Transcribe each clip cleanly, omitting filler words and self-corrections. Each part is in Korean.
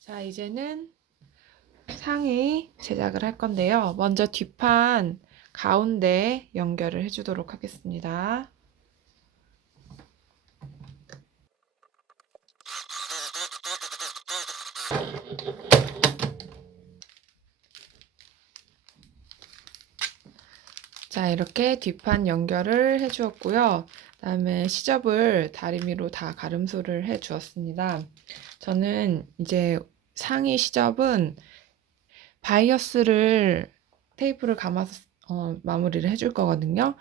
자, 이제는 상의 제작을 할 건데요. 먼저 뒷판 가운데 연결을 해주도록 하겠습니다. 자, 이렇게 뒷판 연결을 해주었고요. 그다음에 시접을 다리미로 다 가름소를 해주었습니다. 저는 이제 상의 시접은 바이어스를 테이프를 감아서 마무리를 해줄 거거든요.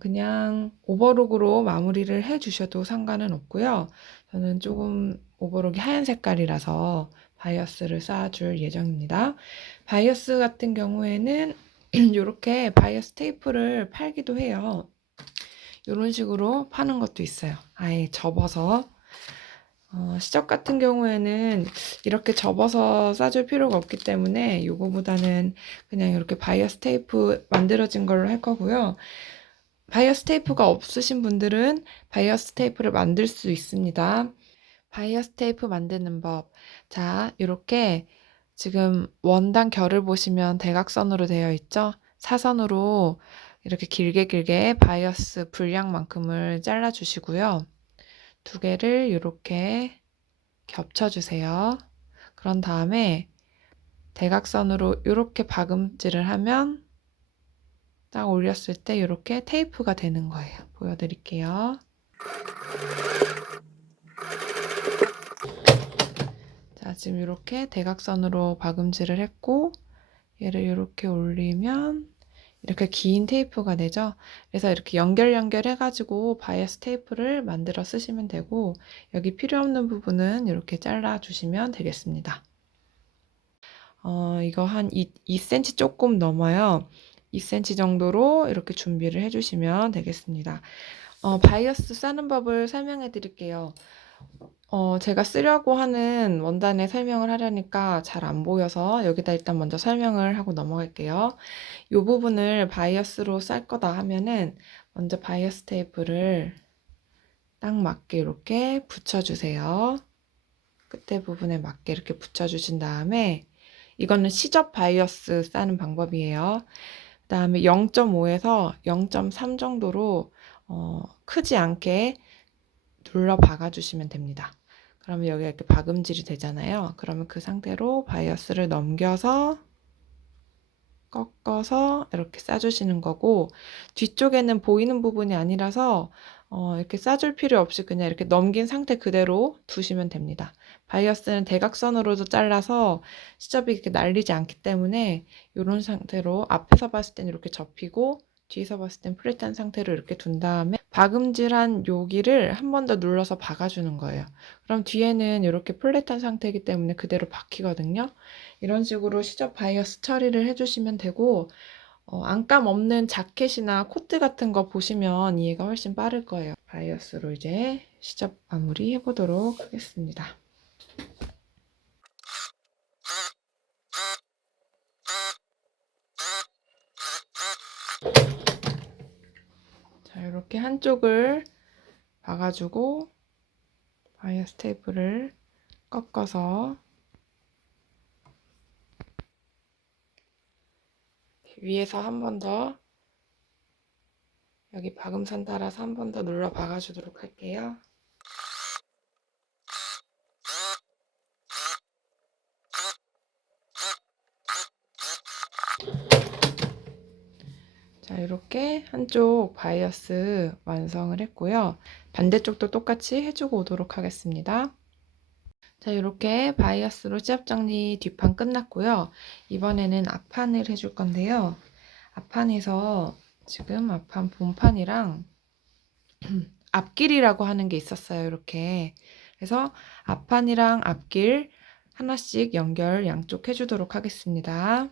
그냥 오버록으로 마무리를 해주셔도 상관은 없고요. 저는 조금 오버록이 하얀 색깔이라서 바이어스를 쌓아줄 예정입니다. 바이어스 같은 경우에는 이렇게 바이어스 테이프를 팔기도 해요. 이런 식으로 파는 것도 있어요. 아예 접어서. 시접 같은 경우에는 이렇게 접어서 싸줄 필요가 없기 때문에 이거보다는 그냥 이렇게 바이어스 테이프 만들어진 걸로 할 거고요. 바이어스 테이프가 없으신 분들은 바이어스 테이프를 만들 수 있습니다. 바이어스 테이프 만드는 법. 자, 이렇게 지금 원단 결을 보시면 대각선으로 되어 있죠? 사선으로 이렇게 길게 바이어스 분량만큼을 잘라 주시고요. 두 개를 이렇게 겹쳐주세요. 그런 다음에 대각선으로 이렇게 박음질을 하면 딱 올렸을 때 이렇게 테이프가 되는 거예요. 보여드릴게요. 자, 지금 이렇게 대각선으로 박음질을 했고 얘를 이렇게 올리면 이렇게 긴 테이프가 되죠. 그래서 이렇게 연결 해가지고 바이어스 테이프를 만들어 쓰시면 되고 여기 필요 없는 부분은 이렇게 잘라 주시면 되겠습니다. 이거 한 2cm 조금 넘어요. 2cm 정도로 이렇게 준비를 해주시면 되겠습니다. 바이어스 싸는 법을 설명해 드릴게요. 제가 쓰려고 하는 원단에 설명을 하려니까 잘 안 보여서 여기다 일단 먼저 설명을 하고 넘어갈게요. 이 부분을 바이어스로 쌀 거다 하면은 먼저 바이어스 테이프를 딱 맞게 이렇게 붙여주세요. 끝에 부분에 맞게 이렇게 붙여주신 다음에 이거는 시접 바이어스 싸는 방법이에요. 그 다음에 0.5에서 0.3 정도로 크지 않게 눌러 박아주시면 됩니다. 그러면 여기가 이렇게 박음질이 되잖아요. 그러면 그 상태로 바이어스를 넘겨서 꺾어서 이렇게 싸주시는 거고 뒤쪽에는 보이는 부분이 아니라서 이렇게 싸줄 필요 없이 그냥 이렇게 넘긴 상태 그대로 두시면 됩니다. 바이어스는 대각선으로도 잘라서 시접이 이렇게 날리지 않기 때문에 이런 상태로 앞에서 봤을 때는 이렇게 접히고 뒤에서 봤을 땐 플랫한 상태로 이렇게 둔 다음에 박음질한 여기를 한 번 더 눌러서 박아주는 거예요. 그럼 뒤에는 이렇게 플랫한 상태이기 때문에 그대로 박히거든요. 이런 식으로 시접 바이어스 처리를 해주시면 되고 안감 없는 자켓이나 코트 같은 거 보시면 이해가 훨씬 빠를 거예요. 바이어스로 이제 시접 마무리 해보도록 하겠습니다. 자, 이렇게 한쪽을 박아주고 바이어스 테이프를 꺾어서 위에서 한 번 더 여기 박음선 따라서 한 번 더 눌러 박아주도록 할게요. 자, 이렇게 한쪽 바이어스 완성을 했고요. 반대쪽도 똑같이 해주고 오도록 하겠습니다. 자, 이렇게 바이어스로 시접 정리 뒷판 끝났고요. 이번에는 앞판을 해줄 건데요. 앞판에서 지금 앞판 본판이랑 앞길이라고 하는 게 있었어요. 이렇게. 그래서 앞판이랑 앞길 하나씩 연결 양쪽 해주도록 하겠습니다.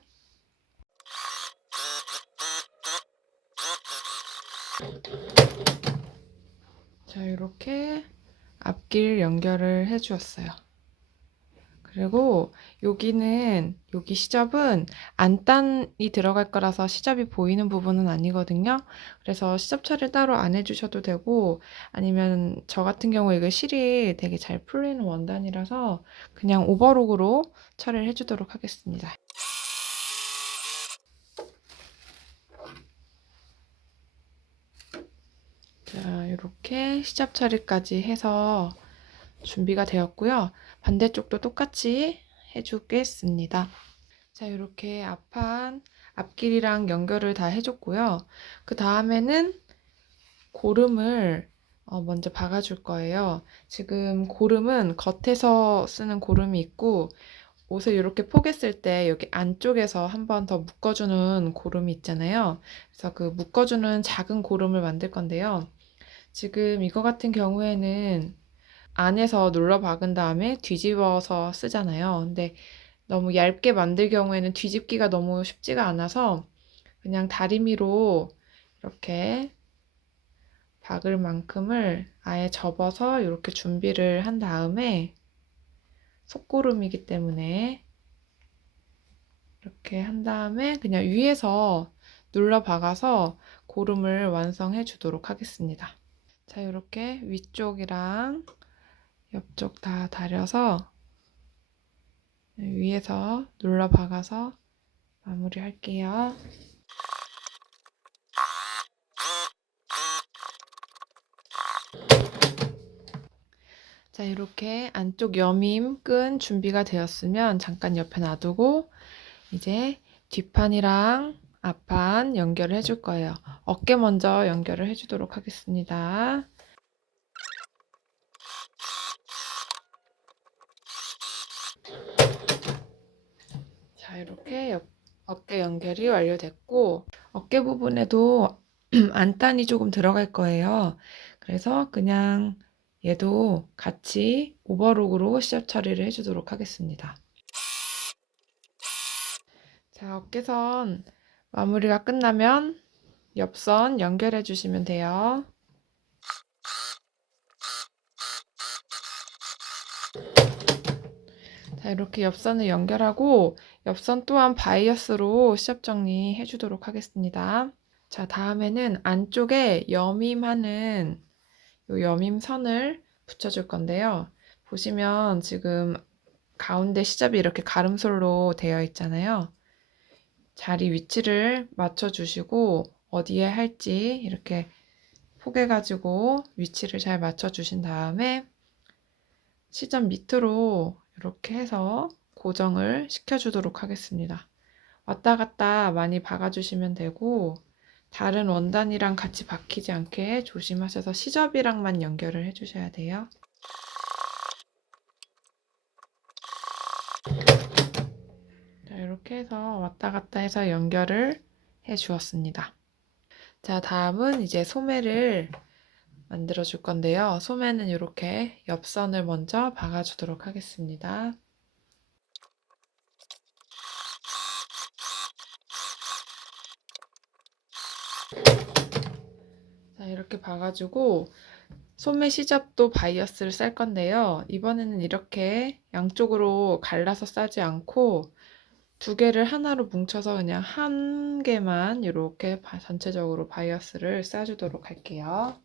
자, 이렇게 앞길 연결을 해주었어요. 그리고 여기 시접은 안단이 들어갈 거라서 시접이 보이는 부분은 아니거든요. 그래서 시접 처리 따로 안 해주셔도 되고, 아니면 저 같은 경우에 이거 실이 되게 잘 풀리는 원단이라서 그냥 오버록으로 처리를 해주도록 하겠습니다. 자, 이렇게 시접 처리까지 해서 준비가 되었고요. 반대쪽도 똑같이 해주겠습니다. 자, 이렇게 앞길이랑 연결을 다 해줬고요. 그 다음에는 고름을 먼저 박아줄 거예요. 지금 고름은 겉에서 쓰는 고름이 있고, 옷을 이렇게 포개쓸 때 여기 안쪽에서 한 번 더 묶어주는 고름이 있잖아요. 그래서 그 묶어주는 작은 고름을 만들 건데요. 지금 이거 같은 경우에는 안에서 눌러 박은 다음에 뒤집어서 쓰잖아요. 근데 너무 얇게 만들 경우에는 뒤집기가 너무 쉽지가 않아서 그냥 다리미로 이렇게 박을 만큼을 아예 접어서 이렇게 준비를 한 다음에 속고름이기 때문에 이렇게 한 다음에 그냥 위에서 눌러 박아서 고름을 완성해 주도록 하겠습니다. 자, 이렇게 위쪽이랑 옆쪽 다 다려서 위에서 눌러 박아서 마무리 할게요. 자, 이렇게 안쪽 여밈 끈 준비가 되었으면 잠깐 옆에 놔두고 이제 뒷판이랑 앞판 연결을 해줄 거예요. 어깨 먼저 연결을 해주도록 하겠습니다. 자, 이렇게 어깨 연결이 완료됐고 어깨 부분에도 안단이 조금 들어갈 거예요. 그래서 그냥 얘도 같이 오버록으로 시접 처리를 해주도록 하겠습니다. 자, 어깨선 마무리가 끝나면 옆선 연결해 주시면 돼요. 자, 이렇게 옆선을 연결하고 옆선 또한 바이어스로 시접 정리해 주도록 하겠습니다. 자, 다음에는 안쪽에 여밈하는 요 여밈선을 붙여줄 건데요. 보시면 지금 가운데 시접이 이렇게 가름솔로 되어 있잖아요. 자리 위치를 맞춰주시고 어디에 할지 이렇게 포개가지고 위치를 잘 맞춰주신 다음에 시접 밑으로 이렇게 해서 고정을 시켜주도록 하겠습니다. 왔다 갔다 많이 박아주시면 되고 다른 원단이랑 같이 박히지 않게 조심하셔서 시접이랑만 연결을 해주셔야 돼요. 자, 이렇게 해서 왔다 갔다 해서 연결을 해 주었습니다. 자, 다음은 이제 소매를 만들어 줄 건데요. 소매는 이렇게 옆선을 먼저 박아 주도록 하겠습니다. 자, 이렇게 박아주고 소매 시접도 바이어스를 쌀 건데요. 이번에는 이렇게 양쪽으로 갈라서 싸지 않고 두 개를 하나로 뭉쳐서 그냥 한 개만 이렇게 전체적으로 바이어스를 싸주도록 할게요.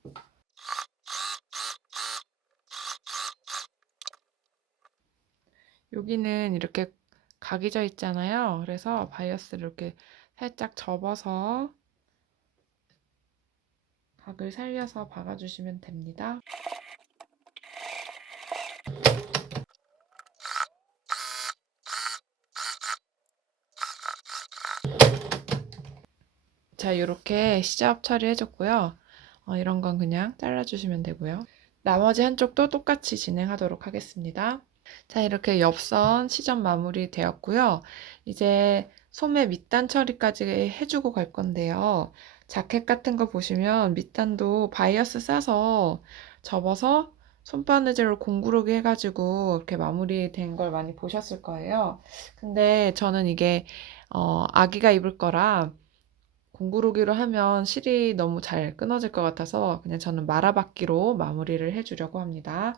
여기는 이렇게 각이 져 있잖아요. 그래서 바이어스를 이렇게 살짝 접어서 각을 살려서 박아주시면 됩니다. 자, 이렇게 시접 처리해줬고요. 이런 건 그냥 잘라주시면 되고요. 나머지 한쪽도 똑같이 진행하도록 하겠습니다. 자, 이렇게 옆선 시접 마무리 되었고요. 이제 소매 밑단 처리까지 해주고 갈 건데요. 자켓 같은 거 보시면 밑단도 바이어스 싸서 접어서 손바느질로 공구르기 해가지고 이렇게 마무리된 걸 많이 보셨을 거예요. 근데 저는 이게 아기가 입을 거라 공구르기로 하면 실이 너무 잘 끊어질 것 같아서 그냥 저는 말아받기로 마무리를 해주려고 합니다.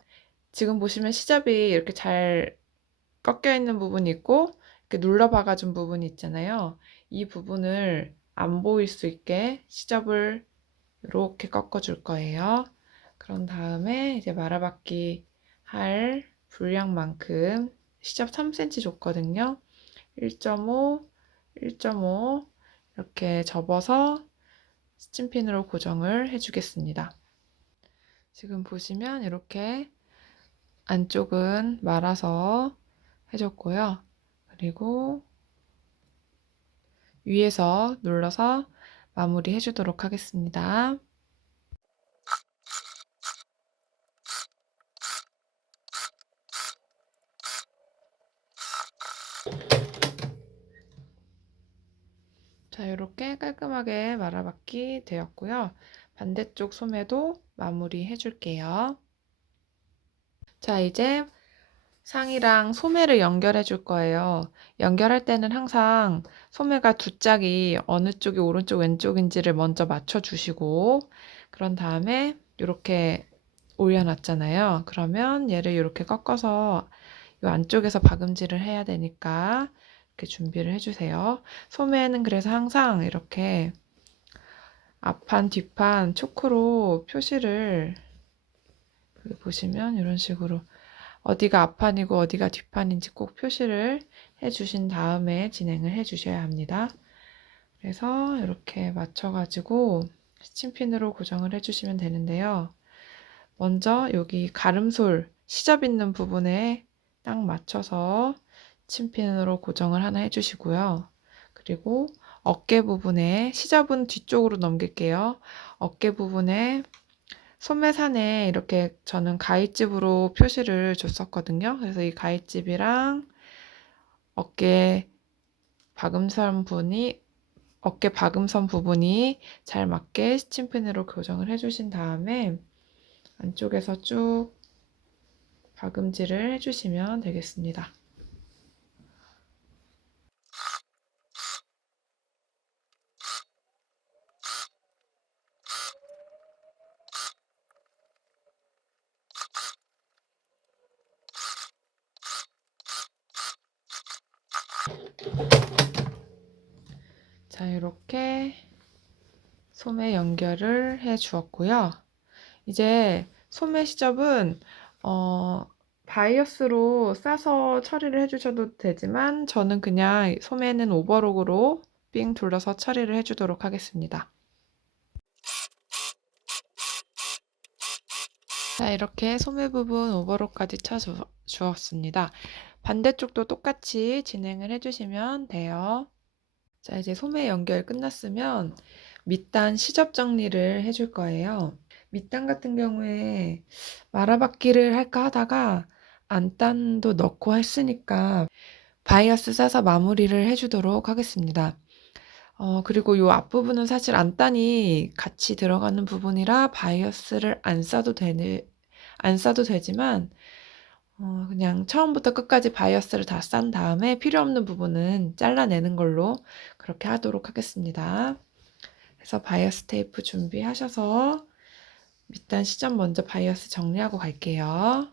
지금 보시면 시접이 이렇게 잘 꺾여 있는 부분이 있고 이렇게 눌러 박아준 부분이 있잖아요. 이 부분을 안 보일 수 있게 시접을 이렇게 꺾어줄 거예요. 그런 다음에 이제 말아받기 할 분량만큼 시접 3cm 줬거든요. 1.5, 1.5 이렇게 접어서 스친핀으로 고정을 해주겠습니다. 지금 보시면 이렇게 안쪽은 말아서 해줬고요. 그리고 위에서 눌러서 마무리 해주도록 하겠습니다. 자, 이렇게 깔끔하게 말아받기 되었고요. 반대쪽 소매도 마무리 해줄게요. 자, 이제 상의랑 소매를 연결해 줄 거예요. 연결할 때는 항상 소매가 두 짝이 어느 쪽이 오른쪽 왼쪽인지를 먼저 맞춰 주시고 그런 다음에 이렇게 올려놨잖아요. 그러면 얘를 이렇게 꺾어서 이 안쪽에서 박음질을 해야 되니까 이렇게 준비를 해주세요. 소매는 그래서 항상 이렇게 앞판, 뒷판 초크로 표시를 여기 보시면 이런 식으로 어디가 앞판이고 어디가 뒷판인지 꼭 표시를 해주신 다음에 진행을 해주셔야 합니다. 그래서 이렇게 맞춰가지고 스친핀으로 고정을 해주시면 되는데요. 먼저 여기 가름솔 시접 있는 부분에 딱 맞춰서 스친핀으로 고정을 하나 해주시고요. 그리고 어깨 부분에 시접은 뒤쪽으로 넘길게요. 어깨 부분에 소매산에 이렇게 저는 가위집으로 표시를 줬었거든요. 그래서 이 가위집이랑 어깨 어깨 박음선 부분이 잘 맞게 스친핀으로 고정을 해주신 다음에 안쪽에서 쭉 박음질을 해주시면 되겠습니다. 자, 이렇게 소매 연결을 해 주었고요. 이제 소매 시접은 바이어스로 싸서 처리를 해주셔도 되지만 저는 그냥 소매는 오버록으로 삥 둘러서 처리를 해주도록 하겠습니다. 자, 이렇게 소매 부분 오버록까지 쳐 주었습니다. 반대쪽도 똑같이 진행을 해주시면 돼요. 자, 이제 소매 연결 끝났으면 밑단 시접 정리를 해줄 거예요. 밑단 같은 경우에 말아받기를 할까 하다가 안단도 넣고 했으니까 바이어스 싸서 마무리를 해주도록 하겠습니다. 그리고 이 앞부분은 사실 안단이 같이 들어가는 부분이라 바이어스를 안 싸도 되지만 그냥 처음부터 끝까지 바이어스를 다 싼 다음에 필요 없는 부분은 잘라내는 걸로 그렇게 하도록 하겠습니다. 그래서 바이어스 테이프 준비하셔서 밑단 시접 먼저 바이어스 정리하고 갈게요.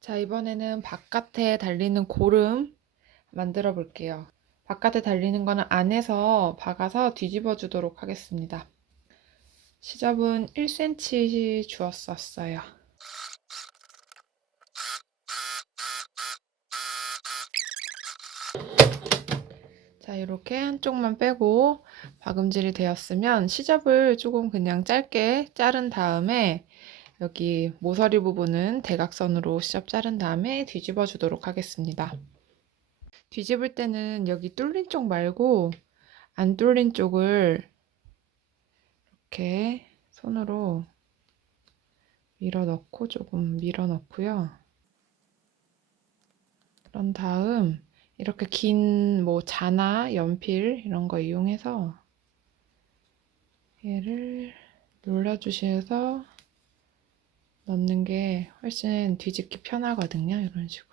자, 이번에는 바깥에 달리는 고름 만들어 볼게요. 바깥에 달리는 거는 안에서 박아서 뒤집어 주도록 하겠습니다. 시접은 1cm 주었었어요. 자, 이렇게 한쪽만 빼고 박음질이 되었으면 시접을 조금 그냥 짧게 자른 다음에 여기 모서리 부분은 대각선으로 시접 자른 다음에 뒤집어 주도록 하겠습니다. 뒤집을 때는 여기 뚫린 쪽 말고 안 뚫린 쪽을 이렇게 손으로 밀어 넣고 조금 밀어 넣고요. 그런 다음 이렇게 긴 뭐 자나 연필 이런 거 이용해서 얘를 눌러주셔서 넣는 게 훨씬 뒤집기 편하거든요. 이런 식으로.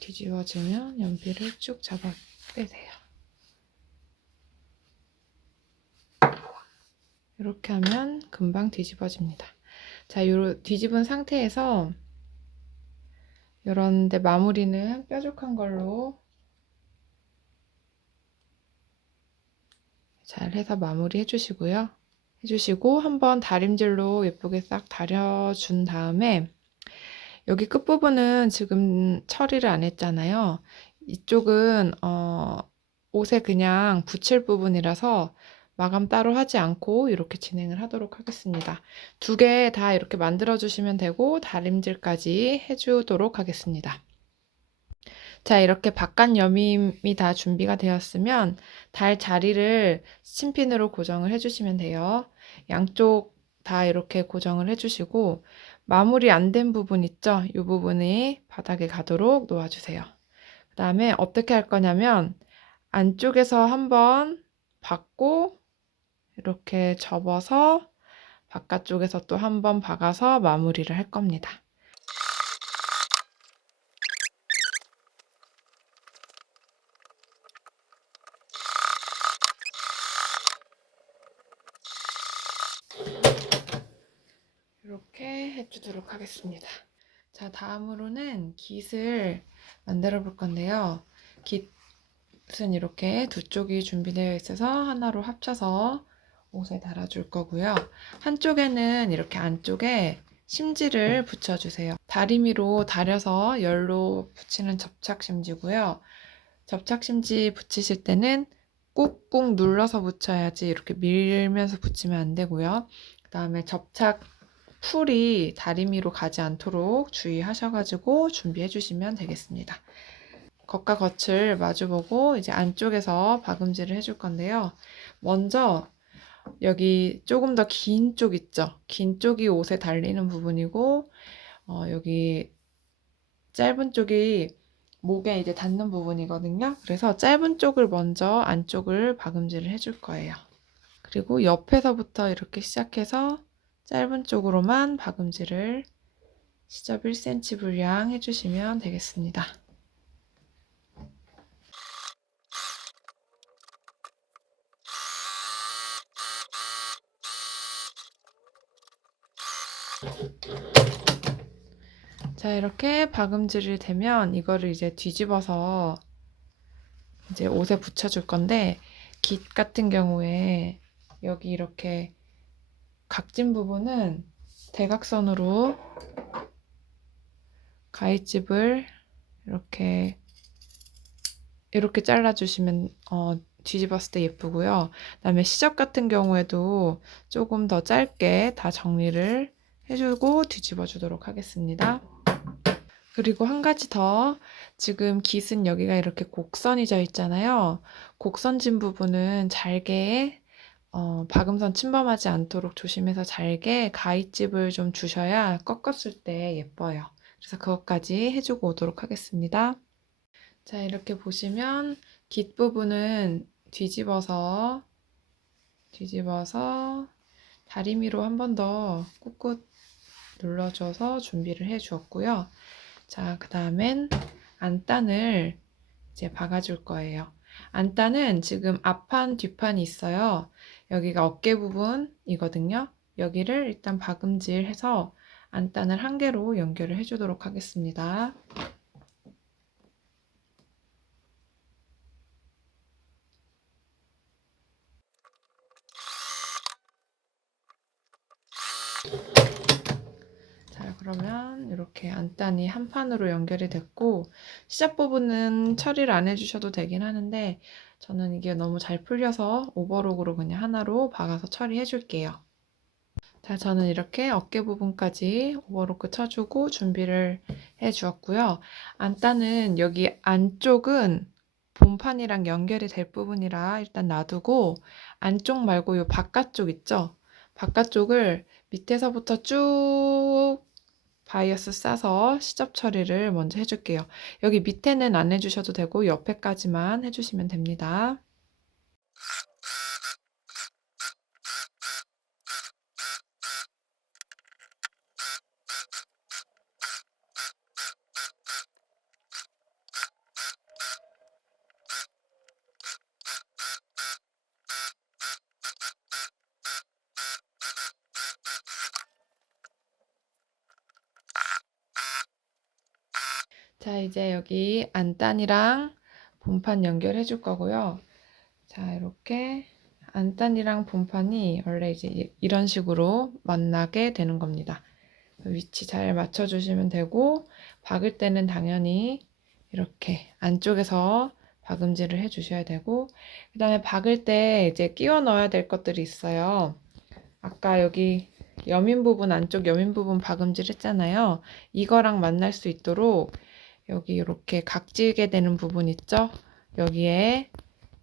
뒤집어지면 연필을 쭉 잡아 빼세요. 이렇게 하면 금방 뒤집어집니다. 자, 요 뒤집은 상태에서 이런데 마무리는 뾰족한 걸로 잘 해서 마무리 해주시고 한번 다림질로 예쁘게 싹 다려준 다음에 여기 끝부분은 지금 처리를 안 했잖아요. 이쪽은 옷에 그냥 붙일 부분이라서 마감 따로 하지 않고 이렇게 진행을 하도록 하겠습니다. 두 개 다 이렇게 만들어 주시면 되고 다림질까지 해주도록 하겠습니다. 자, 이렇게 바깥 여밈이 다 준비가 되었으면 달 자리를 스친핀으로 고정을 해주시면 돼요. 양쪽 다 이렇게 고정을 해주시고 마무리 안 된 부분 있죠? 이 부분이 바닥에 가도록 놓아주세요. 그 다음에 어떻게 할 거냐면 안쪽에서 한번 박고 이렇게 접어서 바깥쪽에서 또 한번 박아서 마무리를 할 겁니다. 이렇게 해주도록 하겠습니다. 자, 다음으로는 깃을 만들어 볼 건데요. 깃은 이렇게 두 쪽이 준비되어 있어서 하나로 합쳐서 옷에 달아줄 거고요. 한쪽에는 이렇게 안쪽에 심지를 붙여주세요. 다리미로 다려서 열로 붙이는 접착심지고요. 접착심지 붙이실 때는 꾹꾹 눌러서 붙여야지 이렇게 밀면서 붙이면 안 되고요. 그 다음에 접착 풀이 다리미로 가지 않도록 주의하셔가지고 준비해 주시면 되겠습니다. 겉과 겉을 마주보고 이제 안쪽에서 박음질을 해줄 건데요. 먼저 여기 조금 더 긴 쪽 있죠? 긴 쪽이 옷에 달리는 부분이고 여기 짧은 쪽이 목에 이제 닿는 부분이거든요. 그래서 짧은 쪽을 먼저 안쪽을 박음질을 해줄 거예요. 그리고 옆에서부터 이렇게 시작해서 짧은 쪽으로만 박음질을 시접 1cm 분량 해주시면 되겠습니다. 자, 이렇게 박음질이 되면 이거를 이제 뒤집어서 이제 옷에 붙여줄 건데 깃 같은 경우에 여기 이렇게 각진 부분은 대각선으로 가위집을 이렇게 잘라주시면 뒤집었을 때 예쁘고요. 그다음에 시접 같은 경우에도 조금 더 짧게 다 정리를 해주고 뒤집어 주도록 하겠습니다. 그리고 한 가지 더, 지금 깃은 여기가 이렇게 곡선이 져 있잖아요. 곡선진 부분은 잘게 박음선 침범하지 않도록 조심해서 잘게 가위집을 좀 주셔야 꺾었을 때 예뻐요. 그래서 그것까지 해주고 오도록 하겠습니다. 자, 이렇게 보시면 깃 부분은 뒤집어서 다리미로 한 번 더 꾹꾹 눌러줘서 준비를 해 주었고요. 자, 그 다음엔 안단을 이제 박아줄 거예요. 안단은 지금 앞판, 뒷판이 있어요. 여기가 어깨 부분이거든요. 여기를 일단 박음질해서 안단을 한 개로 연결을 해주도록 하겠습니다. 자, 그러면 이렇게 안단이 한 판으로 연결이 됐고 시작 부분은 처리를 안 해주셔도 되긴 하는데 저는 이게 너무 잘 풀려서 오버록으로 그냥 하나로 박아서 처리해 줄게요. 자, 저는 이렇게 어깨 부분까지 오버로크 쳐주고 준비를 해 주었고요. 안단은 여기 안쪽은 본판이랑 연결이 될 부분이라 일단 놔두고 안쪽 말고 이 바깥쪽 있죠? 바깥쪽을 밑에서부터 쭉 바이어스 싸서 시접 처리를 먼저 해줄게요. 여기 밑에는 안 해주셔도 되고 옆에까지만 해주시면 됩니다. 자, 이제 여기 안단이랑 본판 연결해 줄 거고요. 자, 이렇게 안단이랑 본판이 원래 이제 이런 식으로 만나게 되는 겁니다. 위치 잘 맞춰주시면 되고, 박을 때는 당연히 이렇게 안쪽에서 박음질을 해 주셔야 되고, 그 다음에 박을 때 이제 끼워 넣어야 될 것들이 있어요. 아까 여기 여민 부분, 안쪽 여민 부분 박음질 했잖아요. 이거랑 만날 수 있도록 여기 이렇게 각지게 되는 부분 있죠? 여기에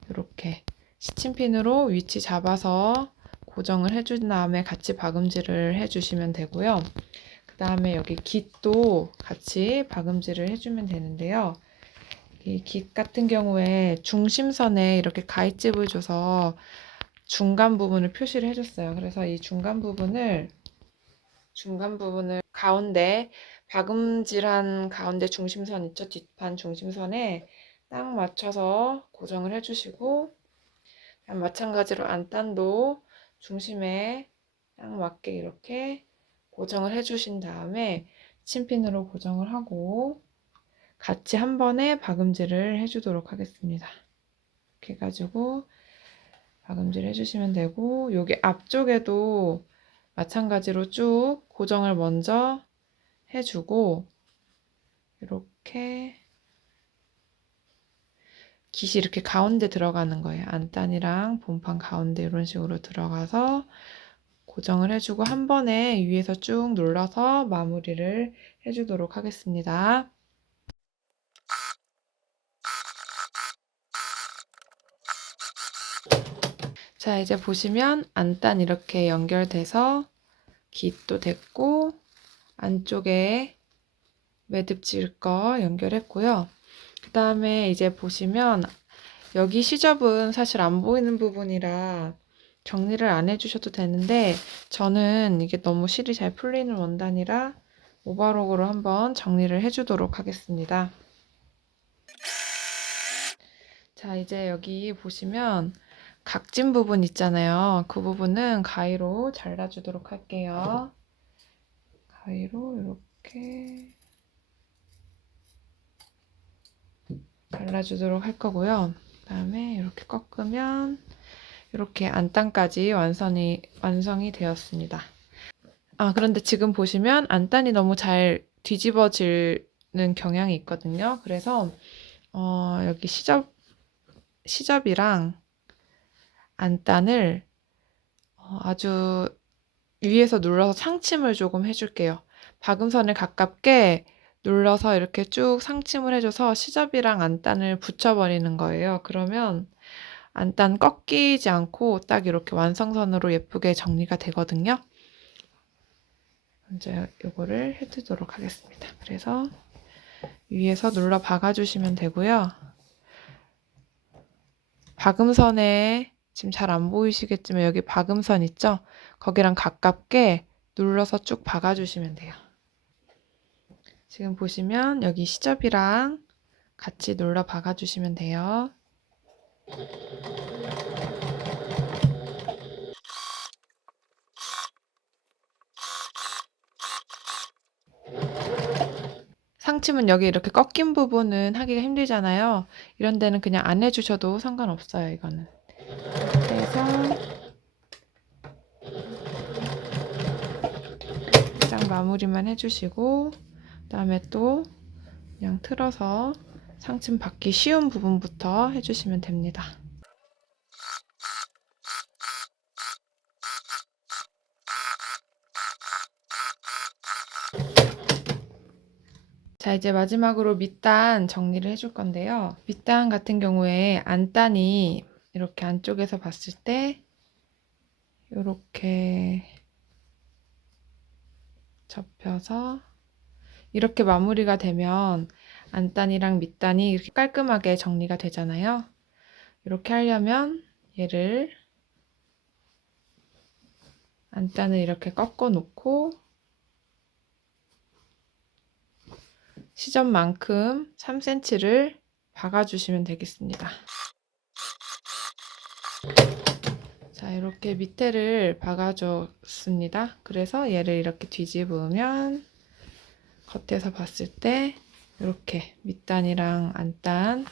이렇게 시침핀으로 위치 잡아서 고정을 해준 다음에 같이 박음질을 해주시면 되고요. 그 다음에 여기 깃도 같이 박음질을 해주면 되는데요. 이 깃 같은 경우에 중심선에 이렇게 가위집을 줘서 중간 부분을 표시를 해줬어요. 그래서 이 중간 부분을 가운데 박음질한 가운데 중심선 있죠? 뒷판 중심선에 딱 맞춰서 고정을 해주시고, 마찬가지로 안단도 중심에 딱 맞게 이렇게 고정을 해주신 다음에 침핀으로 고정을 하고 같이 한 번에 박음질을 해주도록 하겠습니다. 이렇게 해가지고 박음질 해주시면 되고, 여기 앞쪽에도 마찬가지로 쭉 고정을 먼저 해주고, 이렇게 깃이 이렇게 가운데 들어가는 거예요. 안단이랑 본판 가운데 이런 식으로 들어가서 고정을 해주고 한 번에 위에서 쭉 눌러서 마무리를 해주도록 하겠습니다. 자, 이제 보시면 안단 이렇게 연결돼서 깃도 됐고 안쪽에 매듭 질 거 연결했고요. 그 다음에 이제 보시면 여기 시접은 사실 안 보이는 부분이라 정리를 안 해주셔도 되는데 저는 이게 너무 실이 잘 풀리는 원단이라 오버록으로 한번 정리를 해주도록 하겠습니다. 자, 이제 여기 보시면 각진 부분 있잖아요. 그 부분은 가위로 잘라주도록 할게요. 가위로 이렇게 잘라주도록 할 거고요. 그 다음에 이렇게 꺾으면 이렇게 안단까지 완성이 되었습니다. 그런데 지금 보시면 안단이 너무 잘 뒤집어지는 경향이 있거든요. 그래서 여기 시접이랑 안단을 아주 위에서 눌러서 상침을 조금 해줄게요. 박음선에 가깝게 눌러서 이렇게 쭉 상침을 해줘서 시접이랑 안단을 붙여버리는 거예요. 그러면 안단 꺾이지 않고 딱 이렇게 완성선으로 예쁘게 정리가 되거든요. 먼저 이거를 해두도록 하겠습니다. 그래서 위에서 눌러 박아주시면 되고요. 박음선에 지금 잘 안 보이시겠지만 여기 박음선 있죠? 거기랑 가깝게 눌러서 쭉 박아주시면 돼요. 지금 보시면 여기 시접이랑 같이 눌러 박아주시면 돼요. 상침은 여기 이렇게 꺾인 부분은 하기가 힘들잖아요. 이런 데는 그냥 안 해주셔도 상관없어요, 이거는. 그래서 딱 마무리만 해주시고 그 다음에 또 그냥 틀어서 상침 받기 쉬운 부분부터 해주시면 됩니다. 자, 이제 마지막으로 밑단 정리를 해줄 건데요. 밑단 같은 경우에 안단이 이렇게 안쪽에서 봤을 때 이렇게 접혀서 이렇게 마무리가 되면 안단이랑 밑단이 이렇게 깔끔하게 정리가 되잖아요. 이렇게 하려면 얘를 안단을 이렇게 꺾어 놓고 시접만큼 3cm를 박아주시면 되겠습니다. 자, 이렇게 밑에를 박아줬습니다. 그래서 얘를 이렇게 뒤집으면 겉에서 봤을 때 이렇게 밑단이랑 안단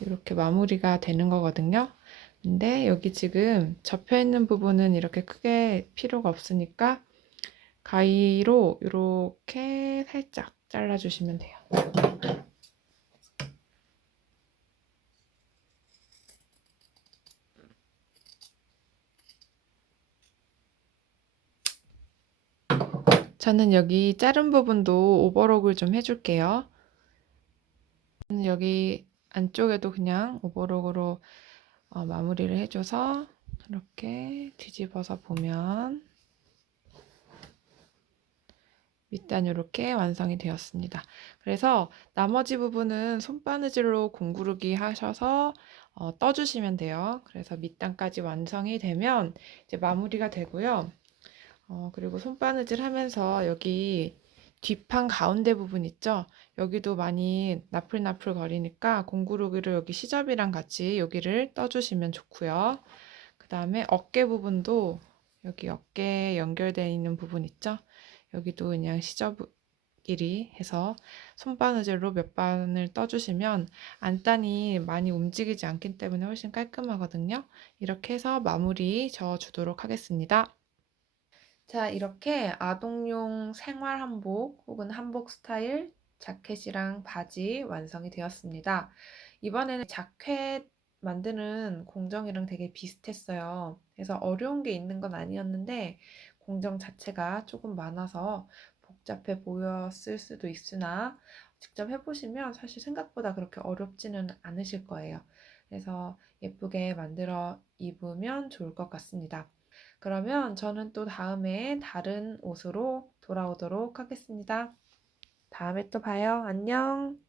이렇게 마무리가 되는 거거든요. 근데 여기 지금 접혀 있는 부분은 이렇게 크게 필요가 없으니까 가위로 이렇게 살짝 잘라주시면 돼요. 저는 여기 자른 부분도 오버록을 좀 해줄게요. 여기 안쪽에도 그냥 오버록으로 마무리를 해줘서 이렇게 뒤집어서 보면 밑단 이렇게 완성이 되었습니다. 그래서 나머지 부분은 손바느질로 공구르기 하셔서 떠주시면 돼요. 그래서 밑단까지 완성이 되면 이제 마무리가 되고요. 그리고 손바느질 하면서 여기 뒷판 가운데 부분 있죠? 여기도 많이 나풀나풀 거리니까 공구르기로 여기 시접이랑 같이 여기를 떠주시면 좋고요. 그 다음에 어깨 부분도 여기 어깨에 연결되어 있는 부분 있죠? 여기도 그냥 시접끼리 해서 손바느질로 몇 반을 떠주시면 안단이 많이 움직이지 않기 때문에 훨씬 깔끔하거든요. 이렇게 해서 마무리 저어주도록 하겠습니다. 자, 이렇게 아동용 생활 한복 혹은 한복 스타일 자켓이랑 바지 완성이 되었습니다. 이번에는 자켓 만드는 공정이랑 되게 비슷했어요. 그래서 어려운 게 있는 건 아니었는데 공정 자체가 조금 많아서 복잡해 보였을 수도 있으나 직접 해보시면 사실 생각보다 그렇게 어렵지는 않으실 거예요. 그래서 예쁘게 만들어 입으면 좋을 것 같습니다. 그러면 저는 또 다음에 다른 옷으로 돌아오도록 하겠습니다. 다음에 또 봐요. 안녕.